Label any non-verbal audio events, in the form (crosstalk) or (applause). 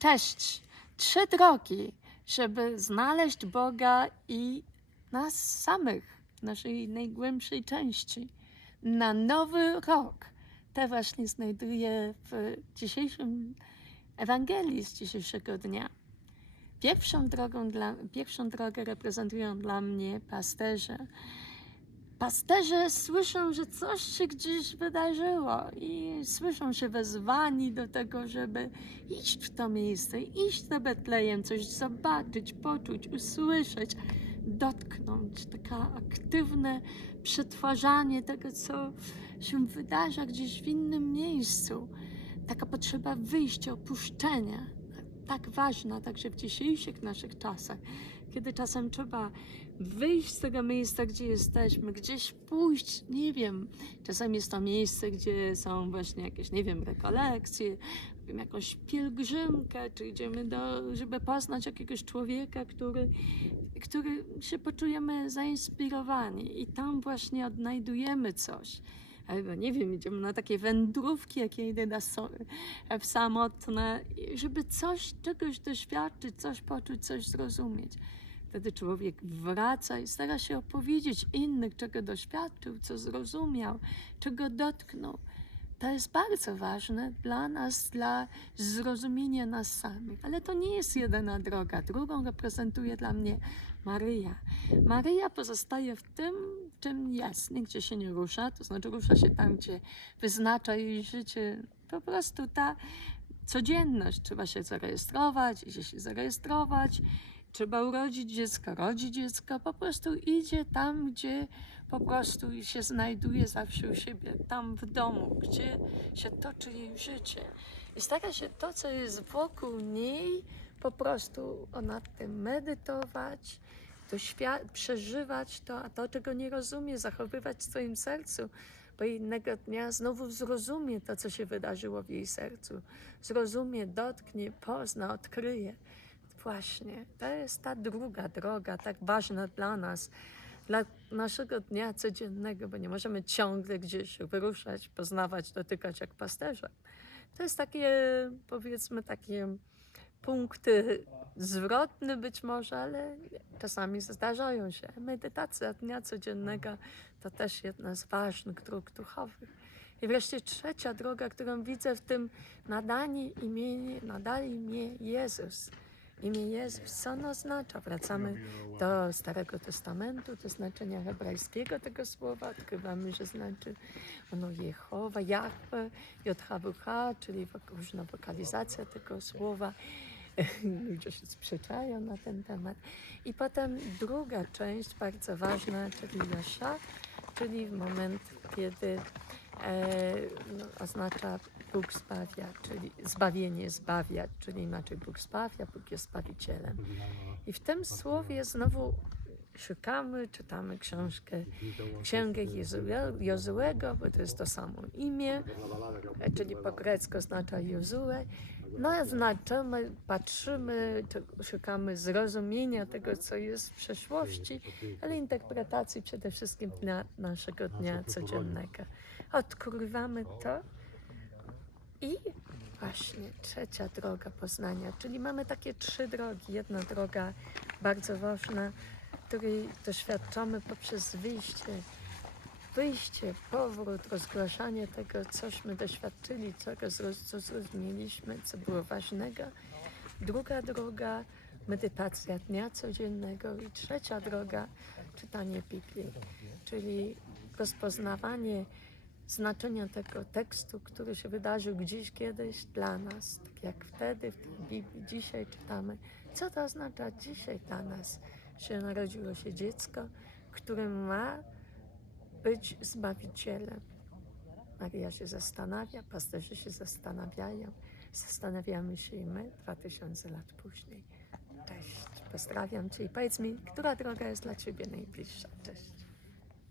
Cześć! Trzy drogi, żeby znaleźć Boga i nas samych, w naszej najgłębszej części. Na nowy rok. Te właśnie znajduję w dzisiejszym Ewangelii z dzisiejszego dnia. Pierwszą drogą dla, pierwszą drogę reprezentują dla mnie pasterze. Pasterze słyszą, że coś się gdzieś wydarzyło i słyszą się wezwani do tego, żeby iść w to miejsce, iść do Betlejem, coś zobaczyć, poczuć, usłyszeć, dotknąć. Takie aktywne przetwarzanie tego, co się wydarza gdzieś w innym miejscu. Taka potrzeba wyjścia, opuszczenia. Tak ważna także w dzisiejszych naszych czasach, kiedy czasem trzeba wyjść z tego miejsca, gdzie jesteśmy, gdzieś pójść, nie wiem. Czasem jest to miejsce, gdzie są właśnie jakieś, nie wiem, rekolekcje, jakąś pielgrzymkę, czy idziemy do, żeby poznać jakiegoś człowieka, który, który się poczujemy zainspirowani i tam właśnie odnajdujemy coś. Albo nie wiem, idziemy na takie wędrówki, jakie idę na so, w samotne, żeby coś, czegoś doświadczyć, coś poczuć, coś zrozumieć. Wtedy człowiek wraca i stara się opowiedzieć innych, czego doświadczył, co zrozumiał, czego dotknął. To jest bardzo ważne dla nas, dla zrozumienia nas samych. Ale to nie jest jedyna droga. Drugą reprezentuje dla mnie Maryja. Maryja pozostaje w tym, czym jest, nigdzie się nie rusza, to znaczy rusza się tam, gdzie wyznacza jej życie. Po prostu ta codzienność. Trzeba się zarejestrować, idzie się zarejestrować, trzeba urodzić dziecko, rodzi dziecko, po prostu idzie tam, gdzie po prostu się znajduje zawsze u siebie, tam w domu, gdzie się toczy jej życie. I stara się to, co jest wokół niej, po prostu nad tym medytować, przeżywać to, a to, czego nie rozumie, zachowywać w swoim sercu, bo innego dnia znowu zrozumie to, co się wydarzyło w jej sercu. Zrozumie, dotknie, pozna, odkryje. Właśnie, to jest ta druga droga, tak ważna dla nas, dla naszego dnia codziennego, bo nie możemy ciągle gdzieś wyruszać, poznawać, dotykać jak pasterze. To jest takie, powiedzmy, takie punkty zwrotne być może, ale czasami zdarzają się. Medytacja dnia codziennego to też jedna z ważnych dróg duchowych. I wreszcie trzecia droga, którą widzę w tym nadanie imienia, nadali imię Jezus. Imię Jezus, co ono oznacza? Wracamy do Starego Testamentu, do znaczenia hebrajskiego tego słowa. Odkrywamy, że znaczy ono Jehowa, Jahwe, JHWH, czyli różna wokalizacja tego słowa. (laughs) Ludzie się sprzeczają na ten temat. I potem druga część, bardzo ważna, czyli Josia, czyli moment, kiedy e, no, oznacza Bóg zbawia, czyli zbawienie zbawia, czyli inaczej Bóg zbawia, Bóg jest Zbawicielem. I w tym słowie znowu szukamy, czytamy książkę, księgę Jozue- Jozuego, bo to jest to samo imię, e, czyli po grecku oznacza Jozue. No, znaczymy, patrzymy, szukamy zrozumienia tego, co jest w przeszłości, ale interpretacji przede wszystkim dnia, naszego dnia codziennego. Odkrywamy to i właśnie trzecia droga poznania, czyli mamy takie trzy drogi. Jedna droga bardzo ważna, której doświadczamy poprzez wyjście, wyjście, powrót, rozgłaszanie tego, cośmy doświadczyli, co, rozro- co zrozumieliśmy, co było ważnego. Druga droga, medytacja dnia codziennego i trzecia droga, czytanie Biblii, czyli rozpoznawanie znaczenia tego tekstu, który się wydarzył gdzieś kiedyś dla nas, tak jak wtedy w tej Biblii dzisiaj czytamy, co to oznacza dzisiaj dla nas, że narodziło się dziecko, które ma być Zbawicielem. Maria się zastanawia, pasterze się zastanawiają, zastanawiamy się i my 2000 lat później. Cześć, pozdrawiam Cię i powiedz mi, która droga jest dla Ciebie najbliższa. Cześć.